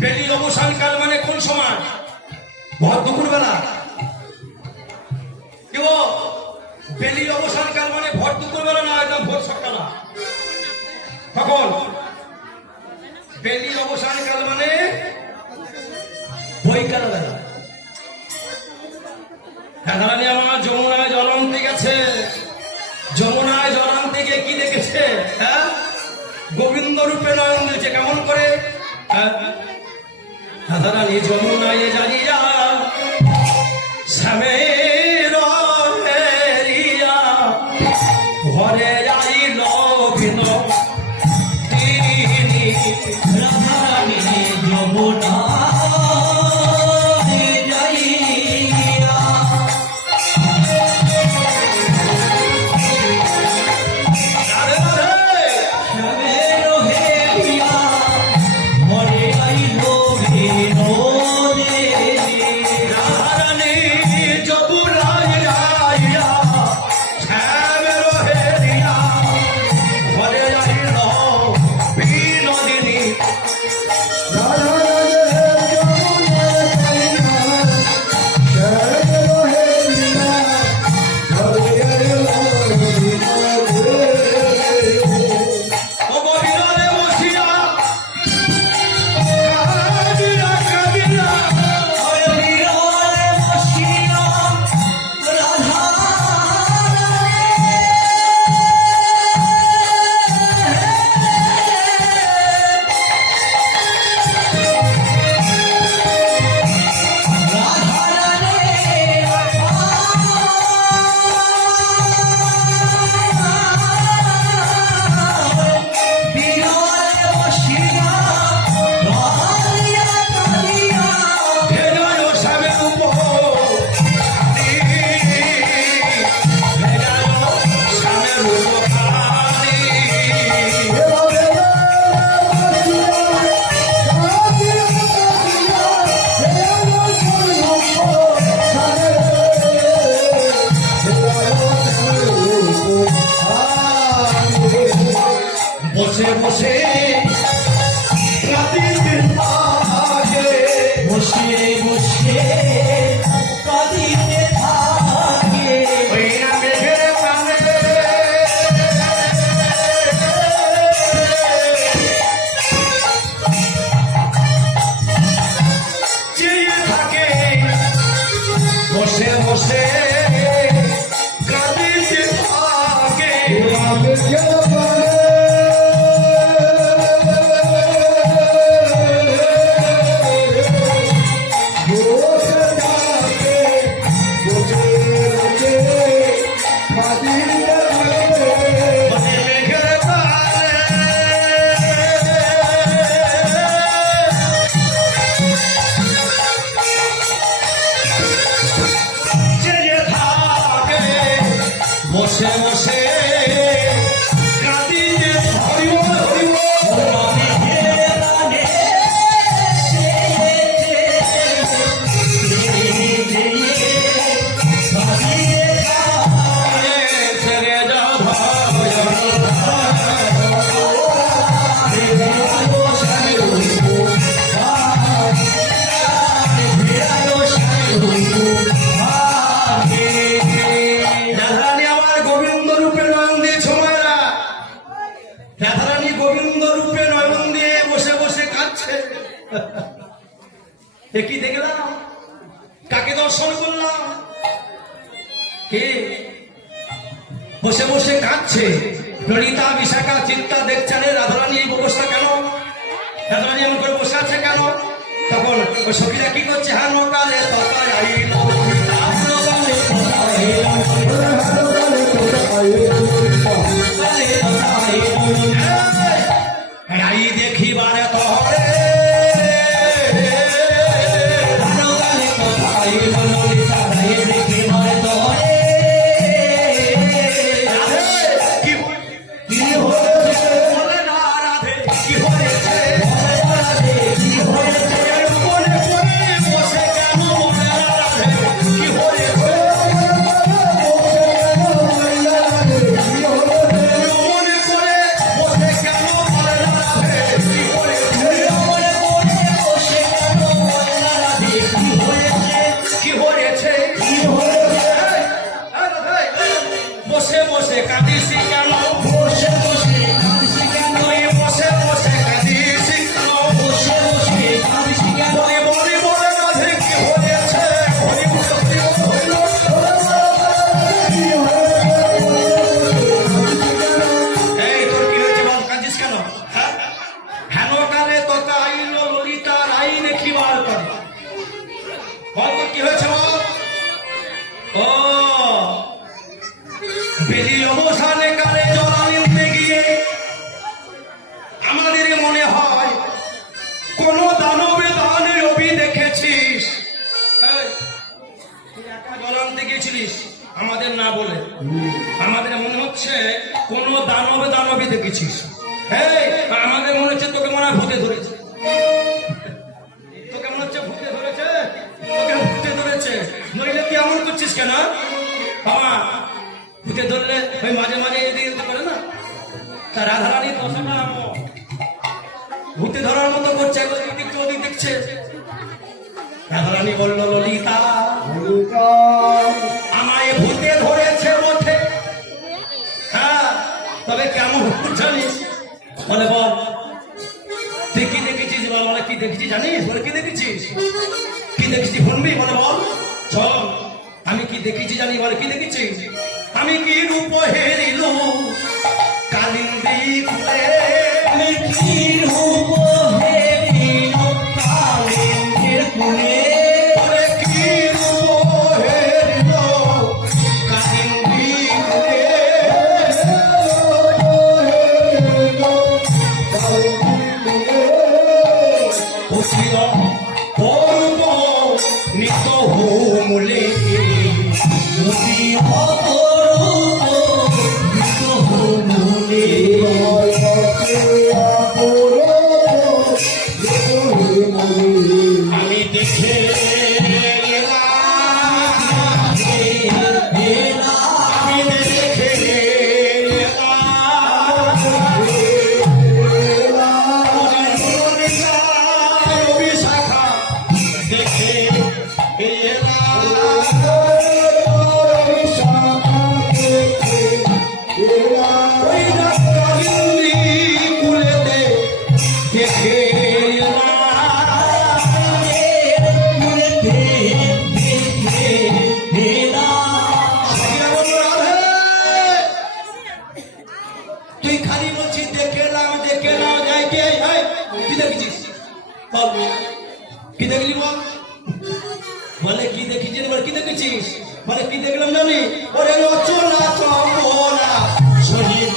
বেলির অবসানকাল মানে কোন সময়? ভর দুপুরবেলা। কেউ বেলির অবসানকাল মানে ভর দুপুরবেলা না, একদম ভোর সকালা। কখন? বেলির অবসানকাল মানে বৈকাল বেলা। রাধারানী আমার যমুনায় জল আনতে গেছে। যমুনায় জল আনতে গিয়ে কি দেখেছে? হ্যাঁ, গোবিন্দ রূপে নয়ন দিয়েছে। কেমন করে? রাধারানী যমুনায় জানিয়া শ্যামের হেরিয়া ঘরে আইল বিনোদিনী। রাধারানী যমুনা বসে বসে বসে বসে কাঁদিতে থাকে। চেয়ে থাকে বসে বসে কাঁদিতে থাকে। বসে বসে কাঁদিতে রাধারানী গোবিন্দ রূপে নয়ন দিয়ে বসে বসে কাঁদছে। কি দেখলাম? কাকে দর্শন করলাম? কে বসে বসে কাঁদছে? ললিতা, বিশাখা, চিন্তা দেখছেন রাধারানী এই অবস্থা কেন? রাধারানী এমন করে বসে আছে কেন? তখন ওই সখীরা কি করছে? হ্যাঁ, নকালে তকায় আইল আই দেখিবারে তরে কি হয়েছে বল? ও বেলি অবসানে কালে জল নিতে গিয়ে আমাদের মনে হয় কোন দানবে দানের রবি দেখেছিস? এই, তুই একা জল আনতে গিয়েছিলিস আমাদের না বলে। আমাদের মনে হচ্ছে কোন দানবে দেখেছিস। এই, আমাদের মনে হচ্ছে তোকে মনে হয় ভূতে ধরেছে। তোকে মনে হচ্ছে ভূতে ধরেছে, তোকে ভূতে ধরেছে। নইলে তুই এমন করছিস কেন বাবা? ভূতে ধরলে ওই মাঝে মাঝে এদিকে করে না, তা রাধারানী দশাটা ভূতে ধরার মতো করছে, ওদিক দেখছে। রাধারানী বলল, ললিতা আমায় ভূতে ধরেছে বটে, হ্যাঁ, তবে কেমন জানিস? বলে বল তুই কি দেখেছিস? বলে কি দেখেছিস জানিস? বলে কি দেখেছিস? কি দেখেছিস শুনবি? বলে বল চল, আমি কি দেখেছি জানি? বলে কি দেখেছিস? আমি কি রূপ হেরিল কালিন্দী কুলে, আমি কি রূপ হেরিল কালিন্দীর কুলে, বলে কি রূপ হেরিল কালিন্দী কুলে, পূর্ব নিত মূলে আমি দেখে আমি দেখে শাখা দেখে কুলেতে দেখে তুই খালি বলছিস দেখে নাও যাই কি কি দেখেছিস? কি দেখলি বল? বলে কি দেখেছিস? বলে কি দেখেছিস? বলে কি দেখলাম জানি? ওরে রচনা চপলা শহীদ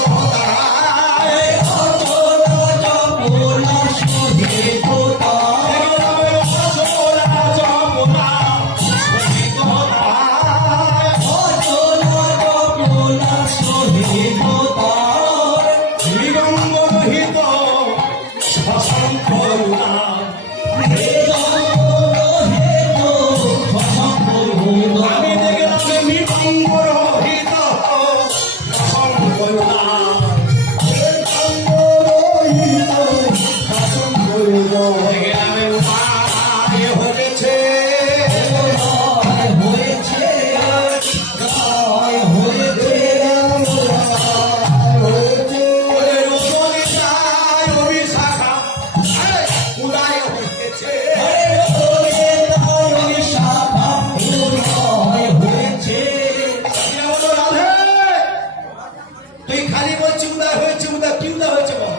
তুই খালি বলছি উদয় হয়েছে, কি উদয় হয়েছে বল?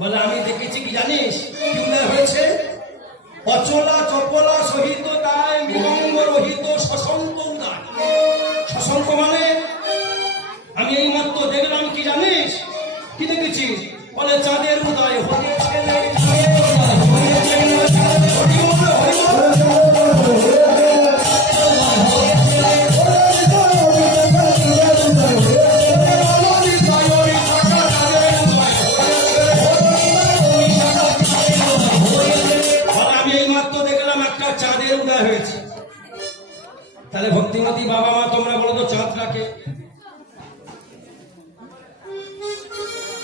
বলে আমি দেখেছি কি জানিস? কি উদয় হয়েছে? অচলা চপলা সহিত তাই মৃদঙ্গ রহিত শশাঙ্ক উদয়। শশাঙ্ক মানে আমি এই মাত্র দেখলাম কি জানিস? কি দেখেছিস? বলে চাঁদের উদয় হয়েছে। চাঁদের উদয় হয়েছে। তাহলে ভক্তিমতী বাবা মা তোমরা বলো তো চাঁদটাকে?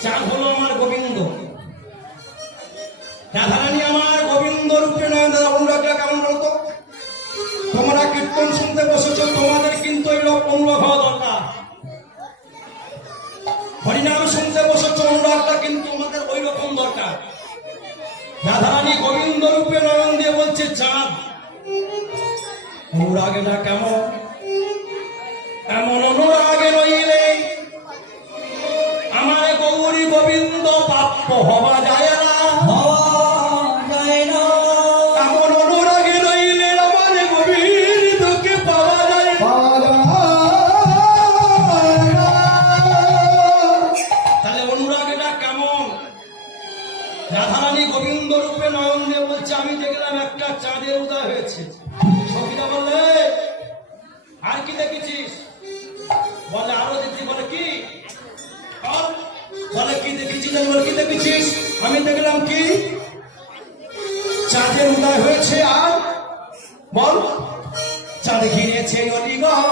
চাঁদ হলো আমার গোবিন্দ, রাধারানী আমার গোবিন্দ রূপে নয়। দাদা অনুরাগটা কেমন বলতো? তোমরা কীর্তন শুনতে বসেছ, তোমাদের কিন্তু এই অনুরাগ হওয়া দরকার। হরিনাম শুনতে বসেছ, অনুরাগটা কিন্তু আমাদের ওই রকম দরকার। রাধারানী গোবিন্দ রূপে নয়ন দিয়ে বলছে চাঁদ। অনুরাগটা কেমন? এমন অনুরাগে রইলে আমার গৌরী গোবিন্দ প্রাপ্য হওয়া যায় না। এমন অনুরাগে রইলে চোখে নয়ন দিয়ে বলছে আমি দেখলাম একটা চাঁদের উদয় হয়েছে। সখীরা বললে আর কি দেখেছিস? বলে আরো দেখি। বলে কি? বলে কি দেখেছিস? বলে কি দেখেছিস? আমি দেখলাম কি চাঁদের উদয় হয়েছে। আর বল চাঁদ ঘিরেছে অলিগড়,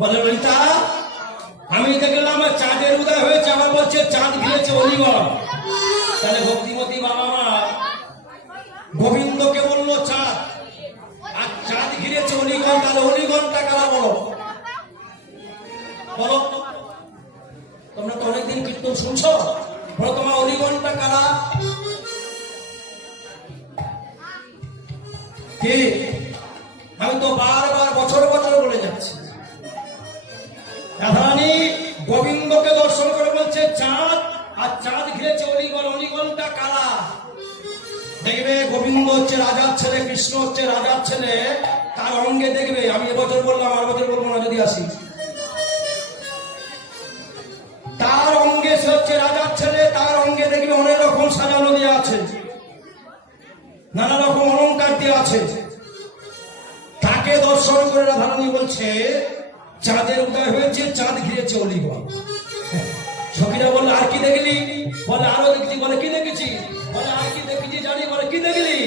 বলে ললিতা আমি দেখলাম চাঁদের উদয় হয়েছে, আবার বলছে চাঁদ ঘিরেছে অলিগড়। তাহলে ভক্তিমতী বাবা মা গোবিন্দকে বললো চাঁদ, আর চাঁদ ঘিরেছে অলিগড়। তাহলে অলিগড়টা কারা? বলো বলো, তোমরা তো অনেকদিন কীর্তন শুনছো, বলো তোমার অলিগড়টা কারা? কি? আমি তো বারবার বছর বছর বলে যাচ্ছি। রাধারানী গোবিন্দকে দর্শন করে বলছে চাঁদ, আর চাঁদ ঘিরেছে অলিগড়। অলিগড়টা কারা? দেখবে গোবিন্দ হচ্ছে রাজার ছেলে, কৃষ্ণ হচ্ছে রাজার ছেলে। তার অঙ্গে দেখবে, আমি এবছর বললাম আর বছর বলবো না যদি আসি, তার অঙ্গে সে হচ্ছে রাজার ছেলে। তার অঙ্গে দেখবে অনেক রকম সাজানো দিয়ে আছে, নানা রকম অলঙ্কার দিয়ে আছে। তাকে দর্শন করে রাধারানী বলছে চাঁদের উদয় হয়েছে, চাঁদ ঘিরেছে অলিগড়। সখীরা বললে আর কি দেখলি? বলে আরো দেখছি। বলে কি দেখেছি? বলে আর কি দেখেছি জানি। বলে কি দেখলি?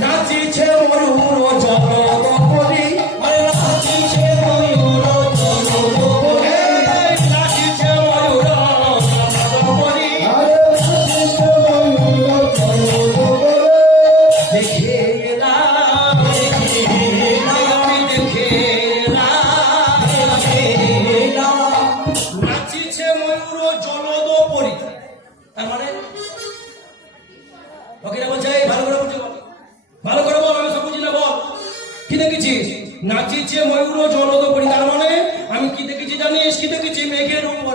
নাচিছে ময়ূর জলদপরি, নাচিছে ময়ূর জলদপরি, নাচিছে ময়ূর জলদপরি, দেখে এলাম, আমি দেখে নাচিছে ময়ূর জলদপরি। তার মানে ফকিরা বলছে ভালো করে বুঝে বল, ভালো করে বল, আমি সব বুঝি না, বল কি দেখেছিস? নাচিছে ময়ূর জলদপরি। তার মানে আমি কি দেখেছি জানিস? কি দেখেছি? মেঘের উপর।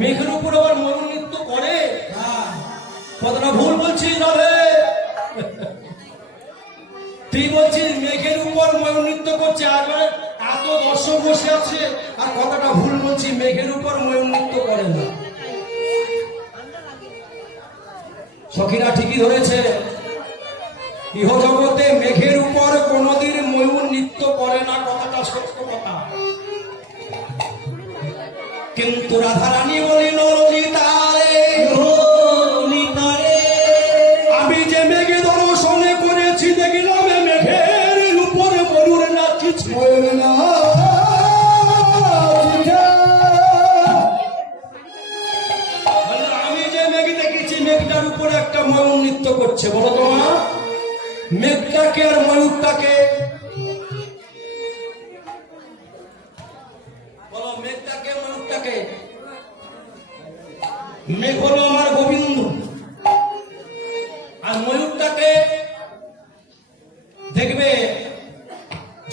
মেঘের উপর আবার ময়ূর নৃত্য করে? কতটা ভুল বলছিস রে? তুই বলছিস মেঘের উপর ময়ূর নৃত্য করছে, আর এত দর্শক বসে আছে, আর কতটা ভুল বলছি, মেঘের উপর ময়ূর নৃত্য করে না। সখীরা ঠিকই ধরেছে, ইহ জগতে মেঘের উপর কোনদিন ময়ূর নৃত্য করে না, কথাটা সত্য কথা। কিন্তু রাধারানী বলিল ললিতারে, আমি যে মেঘে দর্শনে করেছি, দেখলাম মেঘের উপরে ময়ূর নাচিছে। আমি যে মেঘ দেখেছি, মেঘটার উপরে একটা ময়ূর নৃত্য করছে। বলো তোমার মেঘটাকে আর ময়ূরটাকে? বলো মেঘটাকে ময়ূরটাকে? মেঘ হলো আমার গোবিন্দ, আর ময়ূরটাকে দেখবে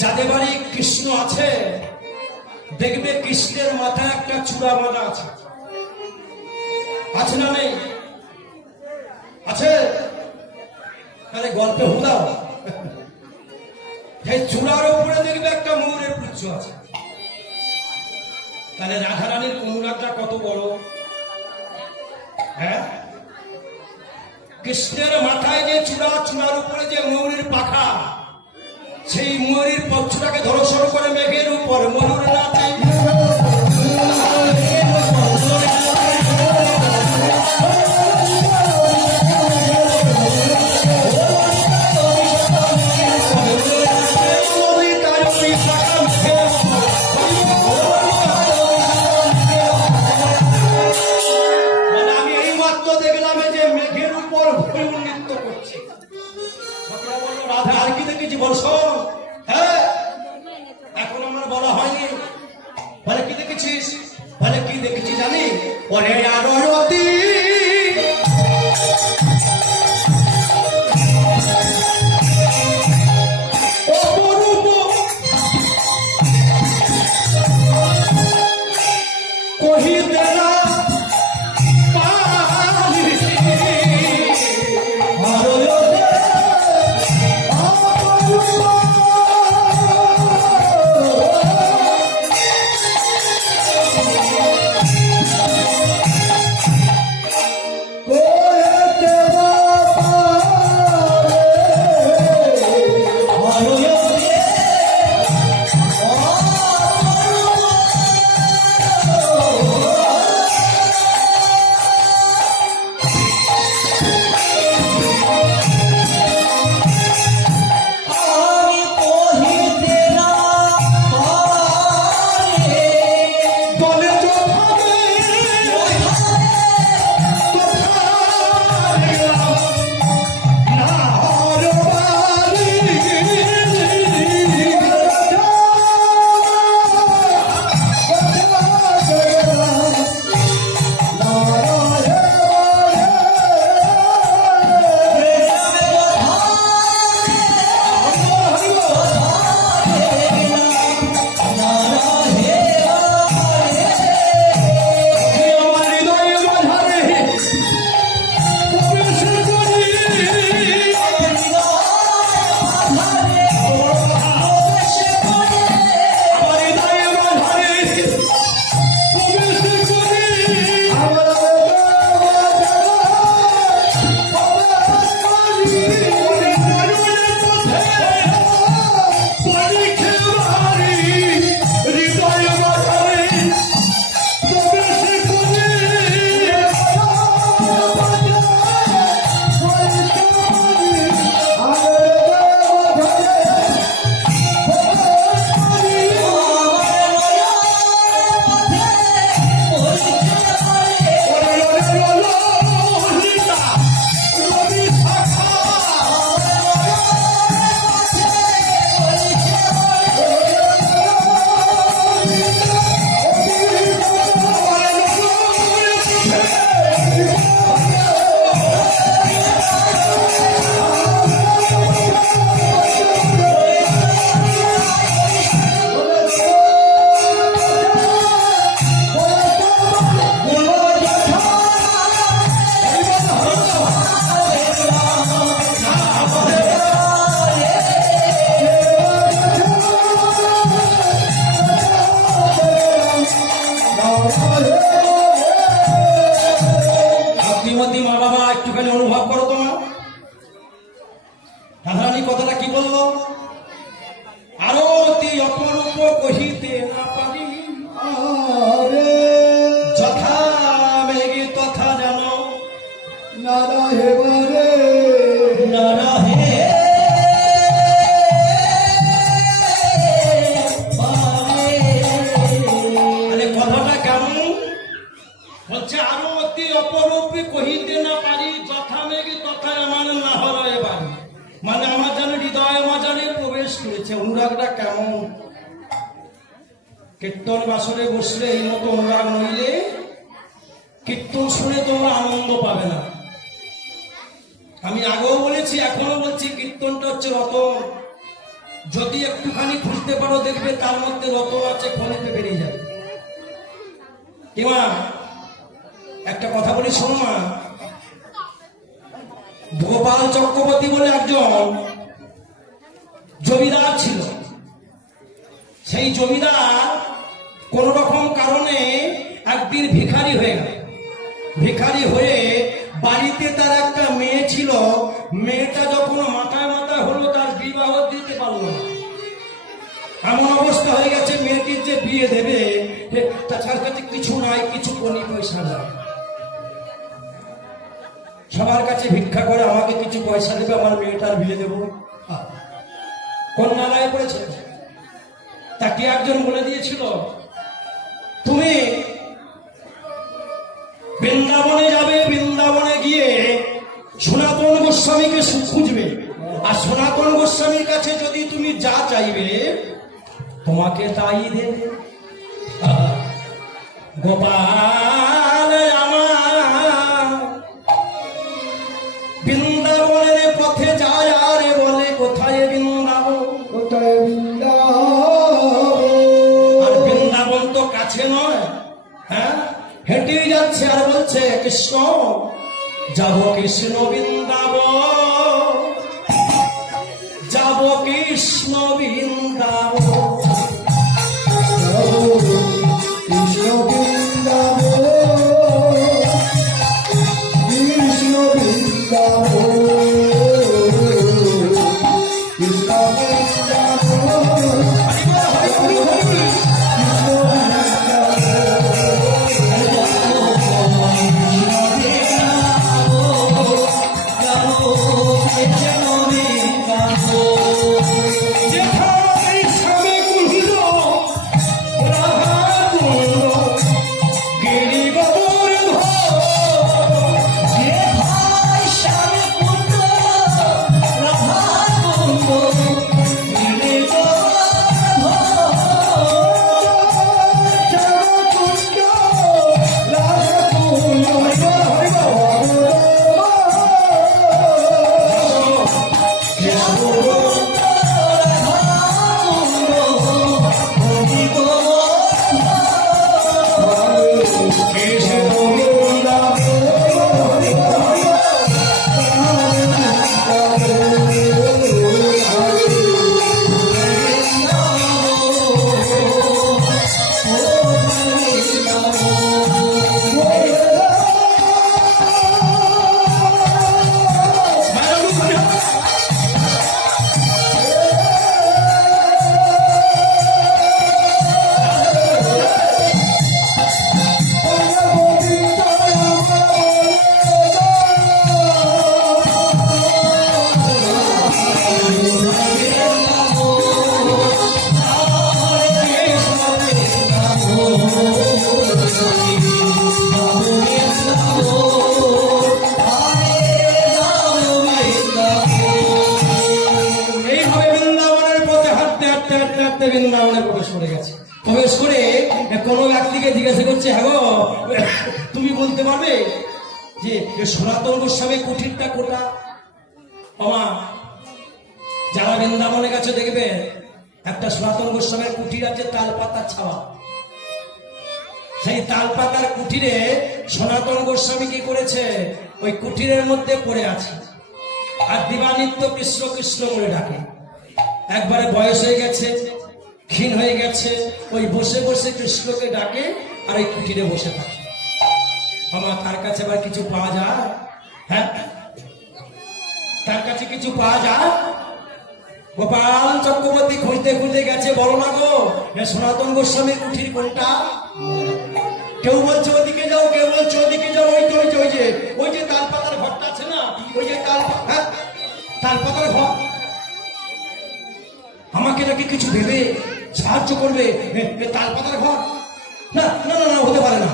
যাদের বাড়ি কৃষ্ণ আছে, দেখবে কৃষ্ণের মাথায় একটা চূড়া বাঁধা আছে। আছে না নেই? আছে? তাহলে গল্পে হুদাও, এই চূড়ার উপরে দেখবে একটা ময়ূরের পুচ্ছ আছে। তাহলে রাধারানীর অনুরাগটা কত বড়! হ্যাঁ, কৃষ্ণের মাথায় যে চূড়া, চূড়ার উপরে যে ময়ূরের পাখা, সেই ময়ূরের পক্ষটাকে দর্শন করে মেঘের উপর ময়ূর নাচে। আমি এই মাত্র দেখলাম যে মেঘের উপর করছে। সখীরা বলল, রাধা আর কি দেখেছি বল শোন। হ্যাঁ, এখন আমার বলা হয়নি। বলে কি দেখেছিস? বলে কি দেখেছি জানি? ওরে আরতি অপরূপ কহিতে না পারি। শ্রীমতী মা বাবা একটুখানি অনুভব করো তোমার রাধারানী কথাটা কি বললো? আরতি অপরূপ কহিতে না পারি, যথা মেঘে তথা জানো নারা হেবারে নারা হে। কথাটা কেমন বলছে? আরো অতি অপরূপী কহিতে না পারি, যথা মেঘে তথা আমার না হলো এবার। মানে আমার যেন হৃদয় মাজারে প্রবেশ করেছে। অনুরাগটা কেমন? কীর্তন বাসরে বসলে এই মতো অনুরাগ নইলে কীর্তন শুনে তোমরা আনন্দ পাবে না। আমি আগেও বলেছি, এখনো বলছি, কীর্তনটা হচ্ছে রতন। যদি একটুখানি খুঁজতে পারো দেখবে তার মধ্যে রতন আছে, খনিতে বেরিয়ে যাবে। কিমা একটা কথা বলি শোনো মা। গোপাল চক্রবর্তী বলে একজন জমিদার ছিল। সেই জমিদার কোন রকম কারণে একদিন ভিখারি হয়ে গেল। ভিখারি হয়ে বাড়িতে তার একটা মেয়ে ছিল। মেয়েটা যখন মাথায় মাথায় হলো, তার বিবাহ দিতে পারল না। এমন অবস্থা হয়ে গেছে, মেয়েটির যে বিয়ে দেবে তার কাছে কিছু নাই, কিছু কোনি পয়সা নাই। সবার কাছে ভিক্ষা করে আমাকে কিছু পয়সা দেবে, আমার মেয়েটার বিয়ে দেবো। কন্যালয়ে পড়েছে। তাকে একজন বলে দিয়েছিল, তুমি বৃন্দাবনে যাবে, বৃন্দাবনে গিয়ে সনাতন গোস্বামীকে খুঁজবে, আর সনাতন গোস্বামীর কাছে যদি তুমি যা চাইবে তোমাকে তাই দেবে। গোপাল আমার বৃন্দাবনের পথে যায় আর বলে কোথায় বৃন্দাবন, কোথায় বৃন্দাবন? আর বৃন্দাবন তো কাছে নয়, হ্যাঁ হেঁটে যাচ্ছে আর বলছে কৃষ্ণ যাব কৃষ্ণ বৃন্দাবন, যাব কৃষ্ণ বৃন্দাবন। কৃষ্ণ বৃন্দাবন, কৃষ্ণ বৃন্দাবন, কৃষ্ণ বৃন্দাবন, যেখানে স্বামী কুণ্ড রাধা কুণ্ড গিরিবদর বৃন্দাবনে প্রবেশ করে গেছে। প্রবেশ করে কোন ব্যক্তিকে জিজ্ঞাসা করছে, হ্যাঁ গো তুমি বলতে পারবে যে সনাতন গোস্বামী কুঠিরটা কোথা? বাবা যারা বৃন্দাবনে গেছে দেখবে একটা সনাতন গোস্বামীর কুঠির আছে তাল পাতার ছাওয়া। সেই তাল পাতার কুঠিরে সনাতন গোস্বামী কি করেছে, ওই কুঠিরের মধ্যে পড়ে আছে আর দিবানিত্য কৃষ্ণ কৃষ্ণ বলে ডাকে। একবারে বয়স হয়ে গেছে, ক্ষীণ হয়ে গেছে, ওই বসে বসে কৃষ্ণকে ডাকে আর এই কুঠিরে বসে থাকে। আমার তার কাছে আবার কিছু পাওয়া যায়? হ্যাঁ তার কাছে কিছু পাওয়া যায়? গোপাল চক্রবর্তী খুঁজতে খুঁজতে গেছে, বলো না গো সনাতন গোস্বামীর কুঠির কোনটা? কেউ বলছে ওদিকে যাও, কেউ বলছে ওদিকে যাও, ওই তো ওই যে তাল পাতার ঘরটা আছে না, ওই যে তাল পাতার ঘর। আমাকে নাকি কিছু ভেবে সাহায্য করবে, তাল পাতার ঘর? না না না না, হতে পারে না।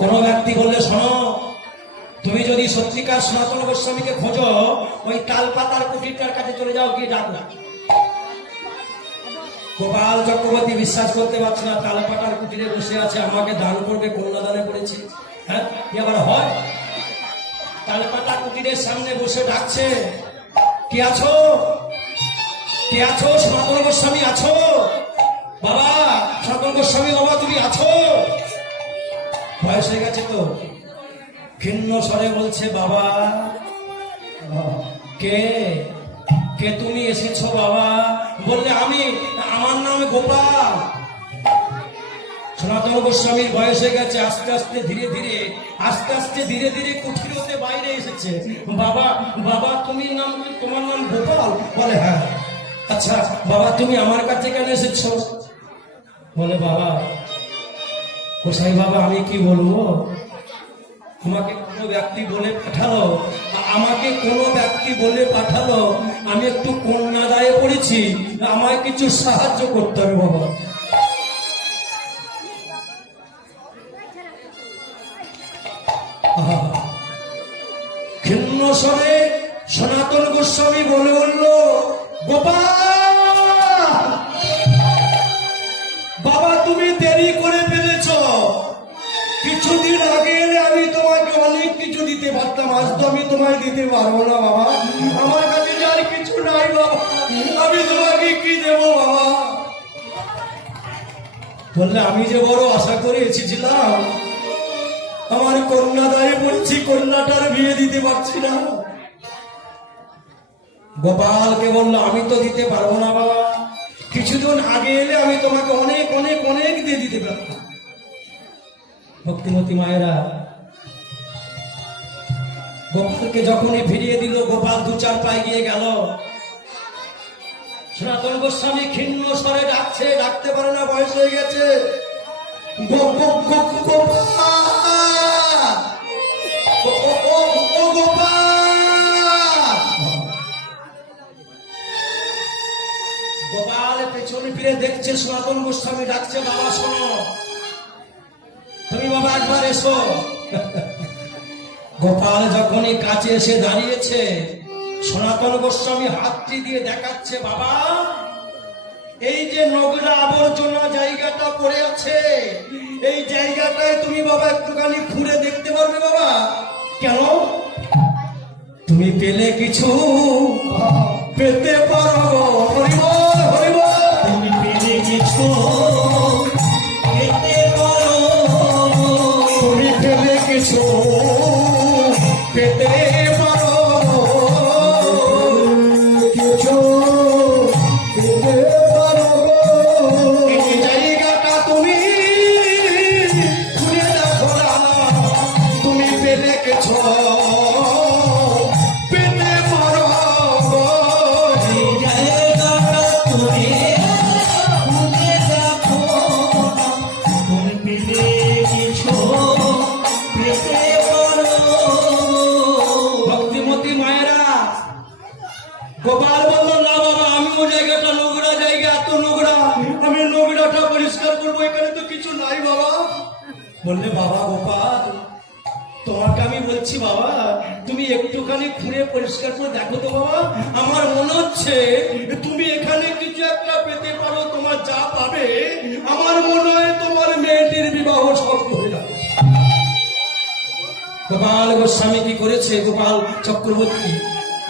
কোন ব্যক্তি বললে, শোনো তুমি যদি সত্যিকার সনাতন গোস্বামীকে খোঁজো ওই তাল পাতার কুঠিরটার কাছে চলে যাও, গিয়ে ডাকো। গোপাল চক্রবর্তী বিশ্বাস করতে পারছে না, তাল পাতার কুঠিরে বসে আছে, আমাকে দান করবে, কন্যাদানে করেছে। হ্যাঁ কি আবার হয়? তাল পাতা কুঠিরের সামনে বসে ডাকছে, কি আছো? কে আছো? সনাতন গোস্বামী আছো? বাবা সনাতন গোস্বামী বাবা তুমি আছো? বয়স হয়ে গেছে তো, ভিন্ন স্বরে বলছে, বাবা কে কে তুমি এসেছো বাবা? বললে আমি, আমার নাম গোপাল। সনাতন গোস্বামীর বয়স হয়ে গেছে, আস্তে আস্তে ধীরে ধীরে কুঠির হতে বাইরে এসেছে। বাবা বাবা তুমি নাম, তোমার নাম গোপাল? বলে হ্যাঁ। আচ্ছা বাবা তুমি আমার কাছে কেন এসেছো? বলে বাবা গোসাই বাবা আমি কি বলবো, আমাকে কোনো ব্যক্তি বলে পাঠালো, আমি একটু কন্যাদায়ে পড়েছি, আমায় কিছু সাহায্য করতে হবে বাবা। ভিন্ন স্বরে সনাতন গোস্বামী বলে উঠল, গোপাল বাবা, তুমি দেরি করে ফেলেছ। কিছুদিন আগে এলে আমি তোমাকে অনেক কিছু দিতে পারতাম, আজ তো আমি তোমায় দিতে পারবো না বাবা। আমার কাছে আর কিছু নাই বাবা, আমি তোমাকে কি দেবো বাবা? বললে, আমি যে বড় আশা করে এসেছিলাম, আমার কন্যা দায়ে বলছি, কন্যাটার বিয়ে দিতে পারছি না। গোপালকে বললো, আমি তো দিতে পারবো না বাবা, কিছুদিন আগে এলে আমি তোমাকে অনেক অনেক অনেক দিয়ে দিতে পারতাম। ভক্তিমতী মায়েরা গোপালকে যখনই ফিরিয়ে দিল, গোপাল দু চার পায়ে গিয়ে গেল। সনাতন গোস্বামী ক্ষীণ স্বরে ডাকছে, ডাকতে পারে না, বয়স হয়ে গেছে। গোপাল পেছনে ফিরে দেখছে, সনাতন গোস্বামী ডাকছে, বাবা শোনো, তুমি বাবা একবার এসো। গোপাল যখনই কাছে এসে দাঁড়িয়েছে, সনাতন গোস্বামী হাতটি দিয়ে দেখাচ্ছে, বাবা এই যে নোংরা আবর্জনা জায়গাটা পড়ে আছে, এই জায়গাটায় তুমি বাবা একটুখানি ঘুরে দেখতে পারবে বাবা? কেন? তুমি পেলে কিছু পেতে পারো। হরিবল হরিবল। তুমি পেলে কিছু পেতে পারো, তুমি পেলে কিছু পেতে পারো, কিছু পেতে পারো। এই জায়গাটা তুমি ঘুরে দেখো না, তুমি পেলে কিছু পেতে পারো। এই জায়গাটা তুমি ঘুরে দেখো না, তুমি পেলে কিছু পেতে পারো। ভক্তিমতী মায়েরা, গোপাল বলল, না বাবা, আমি ও জায়গাটা নোংরা জায়গা, এত নোংরা, আমি নোংরাটা পরিষ্কার করবো, এখানে তো কিছু নাই বাবা। বললে, বাবা গোপাল, তোমাকে আমি বলছি বাবা, তুমি একটুখানি ঘুরে পরিষ্কার করে দেখো তো বাবা, আমার মনে হচ্ছে তুমি এখানে কিছু একটা পেতে পারো, তোমার যা পাবে আমার মনে হয় তোমার মেয়েটির বিবাহ সব হয়ে যাবে। গোপাল গোস্বামী কি করেছে? গোপাল চক্রবর্তী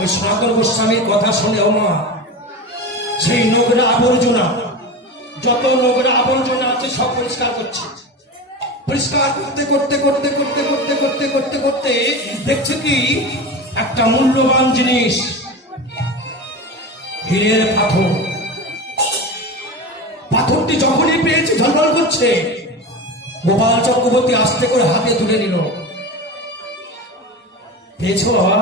ওই সনাতন গোস্বামীর কথা শুনেও না, সেই নোংরা আবর্জনা, যত নোংরা আবর্জনা আছে সব পরিষ্কার করছে। পরিষ্কার করতে করতে করতে করতে করতে করতে করতে করতে দেখছে কি, একটা মূল্যবান জিনিস, হীরের পাথর। পাথরটি যখনই পেয়েছে ঝলমল করছে। গোপাল চক্রবর্তী আস্তে করে হাতে তুলে নিল। পেয়েছ বাবা?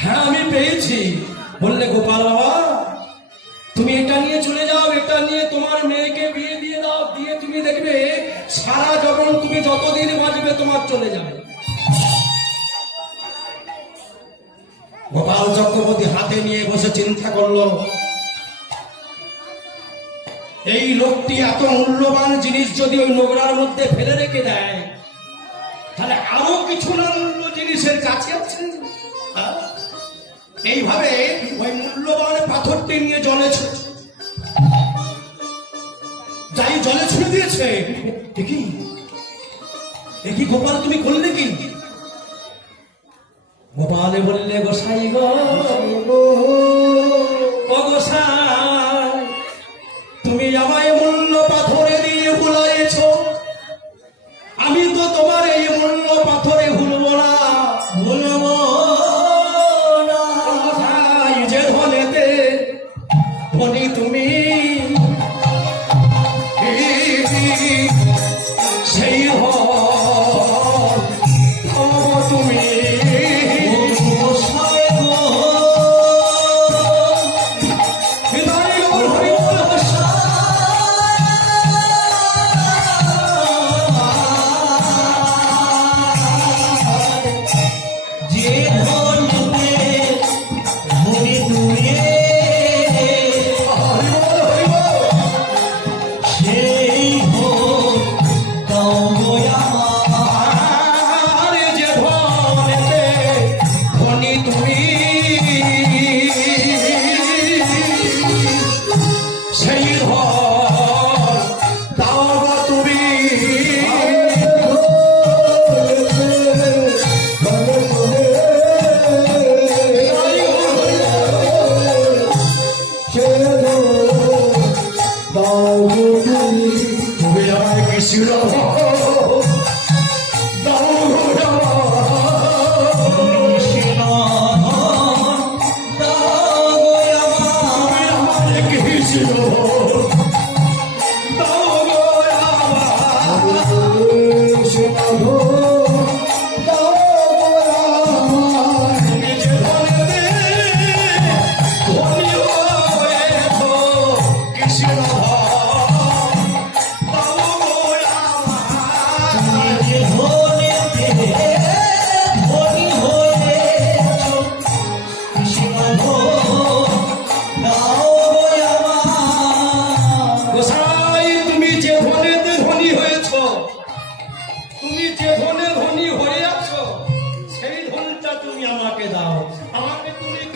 হ্যাঁ আমি পেয়েছি। বললে, গোপাল বাবা, তুমি এটা নিয়ে চলে যাও, এটা নিয়ে তোমার মেয়েকে বিয়ে দিয়ে দাও, দিয়ে তুমি দেখবে সারা জীবন তুমি যতদিন বাঁচবে তোমার চলে যাবে। গোপাল চক্রবর্তী হাতে নিয়ে বসে চিন্তা করলো, এই লোকটি এত মূল্যবান জিনিস যদি ওই নোংরার মধ্যে ফেলে রেখে দেয়, তাহলে আরো কিছু না মূল্য জিনিসের কাছে আছে। এইভাবে ওই মূল্যবান পাথরটি নিয়ে জলে যাই জলে ছুড়ে দিয়েছে। দেখি গোপাল, তুমি করলে কি? গোপালে বললে, গোসাই গো, ও গোসাই, তুমি আমায় মূল্য পাথরে দিয়ে ভুলাইছ, আমি তো তোমার এই মূল্য পাথরে ভুলব না, ভুলব না। গোসাই যে ধনেতে ধনী তুমি, সেই তুমি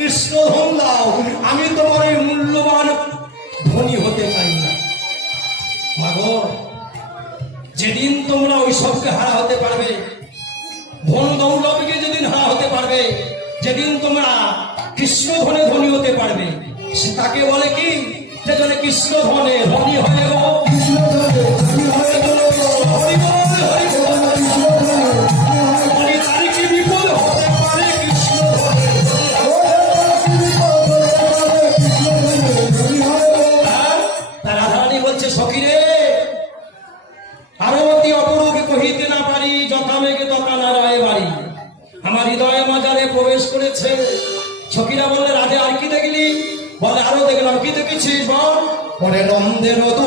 কৃষ্ণ ধন দাও, আমি তোমার এই মূল্যবান ধনী হতে পারি না। মাগো, যেদিন তোমরা ওই সবকে হারা হতে পারবে, ধন দৌলতকে যেদিন হারা হতে পারবে, যেদিন তোমরা কৃষ্ণ ধনে ধনী হতে পারবে, সে তাকে বলে কি যে জনে কৃষ্ণ ধনে ধনী হয়ে গো। কৃষ্ণ ধনে ধনী হয়ে গেল। হরি বল, হরি বল। কৃষ্ণ ধনে ধনী হয়ে গেল। বলি তার কি বিপদ হতে পারে কৃষ্ণ ধনে? হ্যাঁ? তা রাধারানী বলছে, সখী রে, আরবতী অপরূপে কহিতে না পারি, যথা মেঘে তথা নারায় বাড়ি। আমার হৃদয়ে মাজারে প্রবেশ করেছে। সখীরা বললে, রাধে আর কি দেখলি? বলে, আরো দেখলাম। কি দেখেছিস বল? বলে, নন্দের দূত